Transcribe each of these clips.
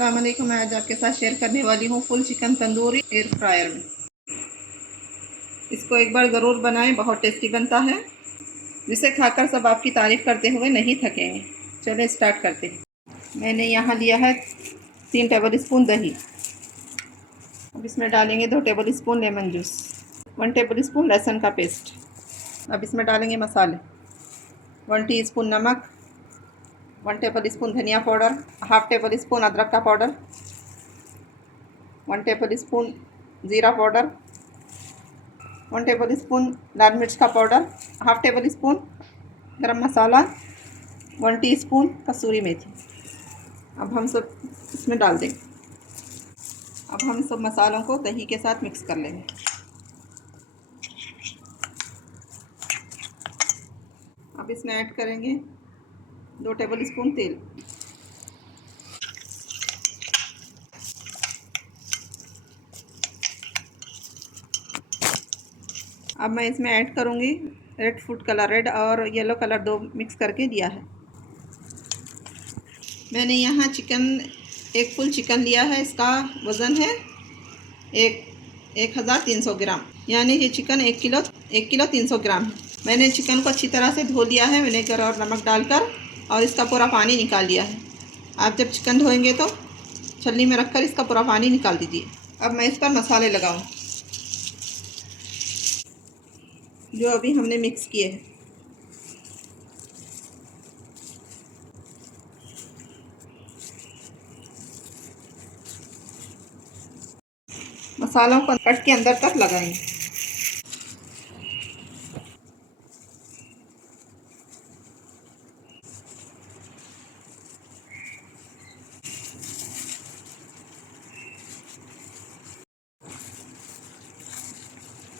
अस्सलाम वालेकुम। मैं आज आपके साथ शेयर करने वाली हूँ full chicken tandoori air fryer में। इसको एक बार ज़रूर बनाएं, बहुत टेस्टी बनता है, जिसे खाकर सब आपकी तारीफ़ करते हुए नहीं थकेंगे। चलिए स्टार्ट करते हैं। मैंने यहाँ लिया है 3 टेबल स्पून दही। अब इसमें डालेंगे 2 table spoon lemon juice, 1 table spoon लहसुन का पेस्ट। अब इसमें डालेंगे मसाले, 1 टीस्पून नमक, 1 टेबल स्पून धनिया पाउडर, हाफ टेबल स्पून अदरक का पाउडर, 1 टेबल स्पून ज़ीरा पाउडर, 1 टेबल स्पून लाल मिर्च का पाउडर, हाफ टेबल स्पून गरम मसाला, 1 टीस्पून कसूरी मेथी। अब हम सब इसमें डाल देंगे। अब हम सब मसालों को दही के साथ मिक्स कर लेंगे। अब इसमें ऐड करेंगे 2 टेबल स्पून तेल। अब मैं इसमें ऐड करूँगी रेड फूड कलर, रेड और येलो कलर 2 मिक्स करके दिया है। मैंने यहाँ एक फुल चिकन लिया है। इसका वज़न है 1300 ग्राम, यानी ये चिकन 1 किलो 300 ग्राम है। मैंने चिकन को अच्छी तरह से धो लिया है विनेगर और नमक डालकर, और इसका पूरा पानी निकाल लिया है। आप जब चिकन धोएंगे तो छलनी में रखकर इसका पूरा पानी निकाल दीजिए। अब मैं इस पर मसाले लगाऊँ जो अभी हमने मिक्स किए हैं। मसालों को कट के अंदर तक लगाएंगे।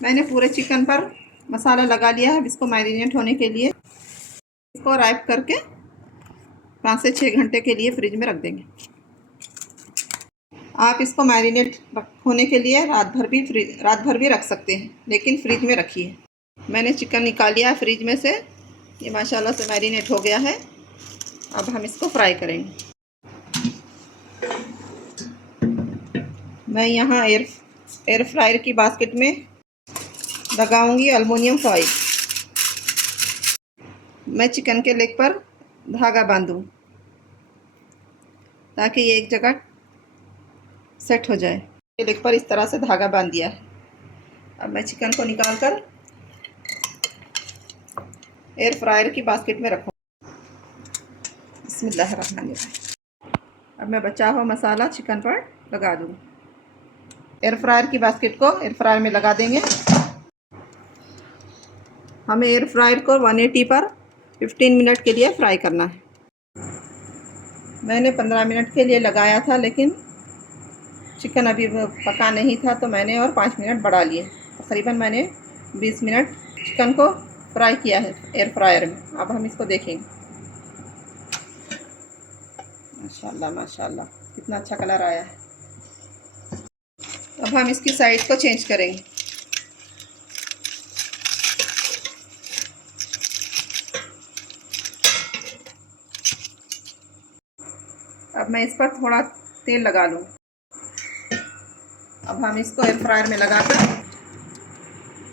मैंने पूरे चिकन पर मसाला लगा लिया है। अब इसको मैरिनेट होने के लिए इसको रैप करके 5 से 6 घंटे के लिए फ्रिज में रख देंगे। आप इसको मैरिनेट होने के लिए रात भर भी रख सकते हैं, लेकिन फ्रिज में रखिए। मैंने चिकन निकाल लिया है फ्रिज में से। ये माशाल्लाह से मैरिनेट हो गया है। अब हम इसको फ्राई करेंगे। मैं यहाँ एयर फ्रायर की बास्केट में लगाऊंगी एल्युमिनियम फॉइल। मैं चिकन के लेग पर धागा बांधूँ ताकि ये एक जगह सेट हो जाए। ये लेग पर इस तरह से धागा बांध दिया है। अब मैं चिकन को निकाल कर एयर फ्रायर की बास्केट में रखूँ। बिस्मिल्लाहिर्रहमानिर्रहीम। अब मैं बचा हुआ मसाला चिकन पर लगा दूँ। एयर फ्रायर की बास्केट को एयर फ्रायर में लगा देंगे। हमें एयर फ्रायर को 180 पर 15 मिनट के लिए फ्राई करना है। मैंने 15 मिनट के लिए लगाया था, लेकिन चिकन अभी पका नहीं था तो मैंने और 5 मिनट बढ़ा लिए। तकरीबन मैंने 20 मिनट चिकन को फ्राई किया है एयर फ्रायर में। अब हम इसको देखेंगे। माशाल्लाह माशाल्लाह कितना अच्छा कलर आया है। अब हम इसकी साइड को चेंज करेंगे। अब मैं इस पर थोड़ा तेल लगा लूँ। अब हम इसको एयर फ्रायर में लगाकर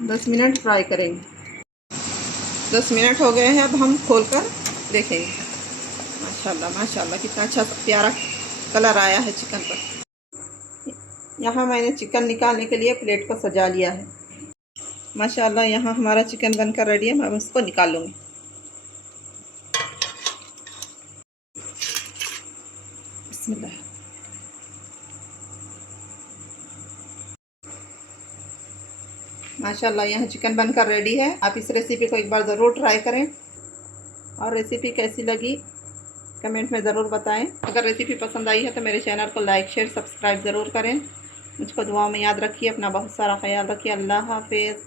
10 मिनट फ्राई करेंगे। 10 मिनट हो गए हैं। अब हम खोलकर देखेंगे। माशाल्लाह माशाल्लाह कितना अच्छा प्यारा कलर आया है चिकन पर। यहाँ मैंने चिकन निकालने के लिए प्लेट को सजा लिया है। माशाल्लाह यहाँ हमारा चिकन बनकर रेडी है। मैं उसको निकाल लूँगी। बिस्मिल्लाह। माशाल्लाह यहाँ चिकन बनकर रेडी है। आप इस रेसिपी को एक बार ज़रूर ट्राई करें, और रेसिपी कैसी लगी कमेंट में ज़रूर बताएं। अगर रेसिपी पसंद आई है तो मेरे चैनल को लाइक शेयर सब्सक्राइब ज़रूर करें। मुझको दुआओं में याद रखिए। अपना बहुत सारा ख्याल रखिए। अल्लाह हाफ़िज़।